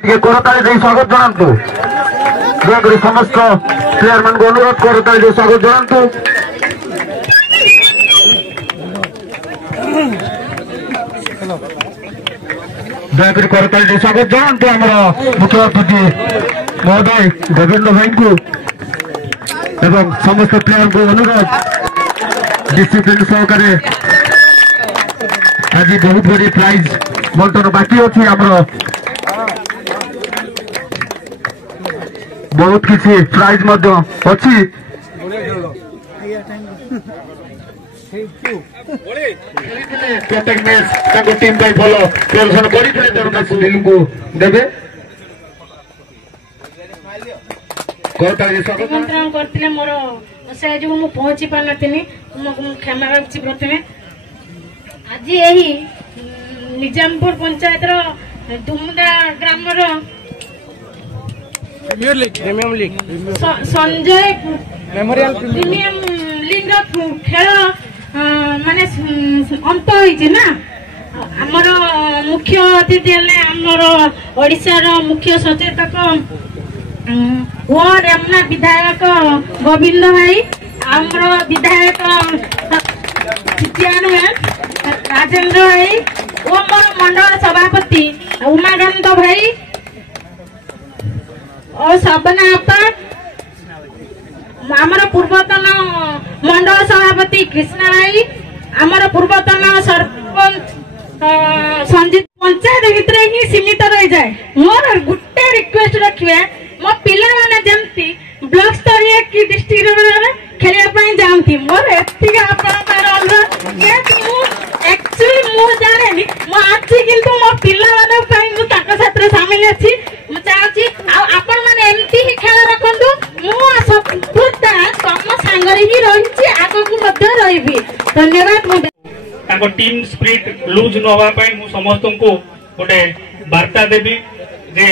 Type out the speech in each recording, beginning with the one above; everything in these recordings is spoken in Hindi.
करताली स्वागत जनातु दयाकोरी समस्त प्लेयर मान अनुरोध करताली स्वागत जनातु दयाकोरी करताली स्वागत जनातु आमर मुख्य अतिथि महोदय गोविंद भाई को एवं समस्त प्लेयर को अनुरोध डिसिप्लिन सहकारे आज बहुत बड़ी प्राइज बंटन बाकी अच्छी आमर बहुत किसी प्राइज अच्छी प्रत्येक मैच टीम भल प्रदर्शन करते को देवे करते मोर से जो मुझे पहुंची पार नी क्षमा मांगी प्रथम आज यही निजामपुर पंचायत दुमदा ग्राम संजय मेमोरियल प्रीमियम लीग खेल माने अंत होइछि ना हमर मुख्य अतिथि हमर ओडिशार मुख्य सचेतक ओ रेमना विधायक गोविंद भाई हमर विधायक राजेंद्र भाई ओ मोर मंडल सभापति उमाकांत भाई और सबना आपा आमर पूर्वतन मंडल सभापति कृष्णा भाई आमर पूर्वतन सरपंच संजीत पंचायत भितर ही सीमित रही जाए मोर गुटे रिक्वेस्ट रखिए मो पिला माने जंती ब्लॉक स्तरीय की डिस्ट्रिक्ट खेलिया पई जानती मोर एतिक आपन पर अनुरोध के मु एक्चुअली मु जाने मो आछि किंतु मो पिला माने पई मु ताका छात्र शामिल अछि मु चाहछि आपन माने एमती ही खेल रखंतु मु सबुता तम संगरे ही रहिछि आगो को मध्य रहिबी धन्यवाद मु ताको टीम स्पिरिट लूज न होवा पई मु समस्त को गोटे वार्ता देबी जे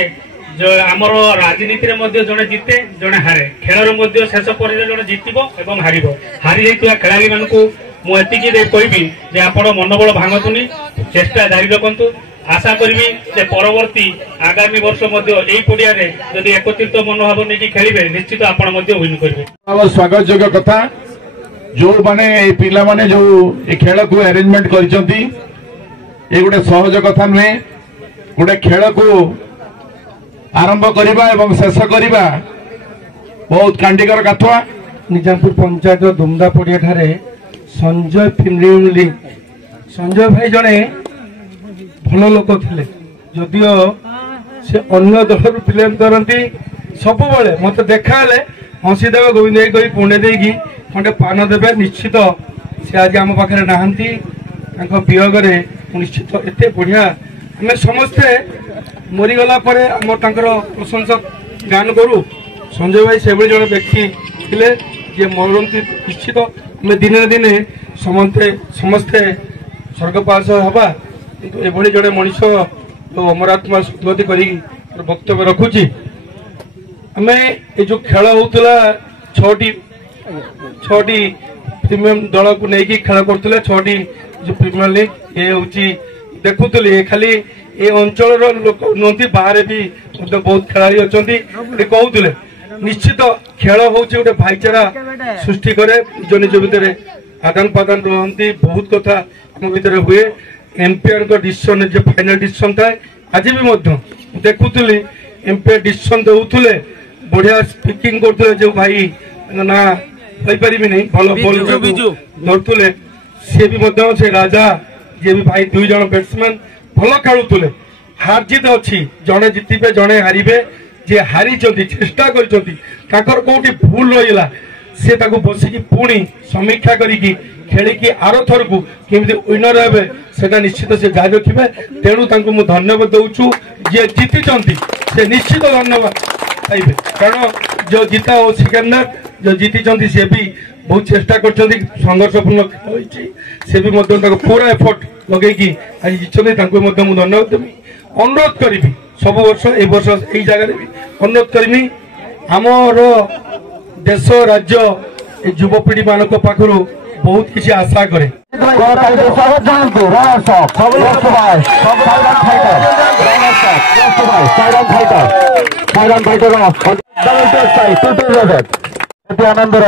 जो आमर राजनीति रे मध्य जने जीते जने हारे खेल रे मध्य शेष पर्याय जने जीतिबो एवं हारिबो हारि जाइतिया खेलाड़ी मान को मु एतिकी दे कहबी जे आपण मनोबल भांगतुनी चेष्टा जारी रखंतु आशा करबी जे परवर्ती आगामी वर्ष मध्य एई पडिया रे जदि एकत्रित मनोभाव नेकी खेलिबे निश्चित आपण मध्य विन करबे स्वागत योग्य कथा जो माने पिला माने जो ए खेल को अरेंजमेंट करिसंती ए गोटे सहज कथा नुहे गोटे खेल को आरंभ करवा एवं शेष करवा बहुत कांडिकर कथा निजामपुर पंचायत दुमदा पड़िया ठारे संजय प्रीमियम लीग संजय भाई जड़े भल लोक थे जदियो से अन्य दल प्लेयर करती सब मत देखा हसी देवे गोविंद भाई पुणे देगी खंडे पान देवे निश्चित से आज आम पाखे नहांती वियोग निश्चित एत बढ़िया आम समस्ते मरीगला प्रशंसक गान करूँ संजय भाई से जड़े व्यक्ति थे जे मरती निश्चित आम दिने दिने समस्ते स्वर्गपाश हवा किंतु एभली जड़े मनीष तो अमरात्मा सद्गति कर वक्तव्य रखुची आम ये जो खेल होता छटी प्रीमियम दल को लेकिन खेल करते छटी जो प्रीमियम लीग ये हूँ देखुली खाली ए अंचल लोक नुहति बाहर भी बहुत खेलाड़ी अच्छा कहते निश्चित खेल हूँ गोटे भाईचारा सृष्टि करे निज निज भितर आदान प्रदान रहती बहुत कथा आम भर हुए एम्पायर डिसीजन जो फाइनल डिसीजन थाए आज भी देखुली एम्पायर डिसीजन दौले बढ़िया स्पीकिंग करते जो भाई ना पारि नहीं भल बल धरते सी भी से राजा जी भी भाई दुई जन बैट्समैन भल खेलुले हार जीत अच्छी जड़े जितबे जड़े हारे जे हारी चेष्टा कर भूल रहा सी बसिकी पुणी समीक्षा करिकी खेलिकी आर थर को केमी विनर हे से निश्चित से जारी रखिए तेणु मुझे धन्यवाद दौचु जे जीति से निश्चित धन्यवाद पाइबे कारण जो जीता हो सिकंदर जो जीति सी भी बहुत चेष्टा कर संघर्षपूर्ण खेल से भी पूरा एफर्ट लगे आज जीतते धन्यवाद देवी अनुरोध करी सब वर्ष ए वर्ष यही जगह भी अनुरोध करी आमर देश राज्य युवपीढ़ी मान पाखु बहुत किसी आशा करे। फाइटर डबल टेस्ट 2 अति आनंदर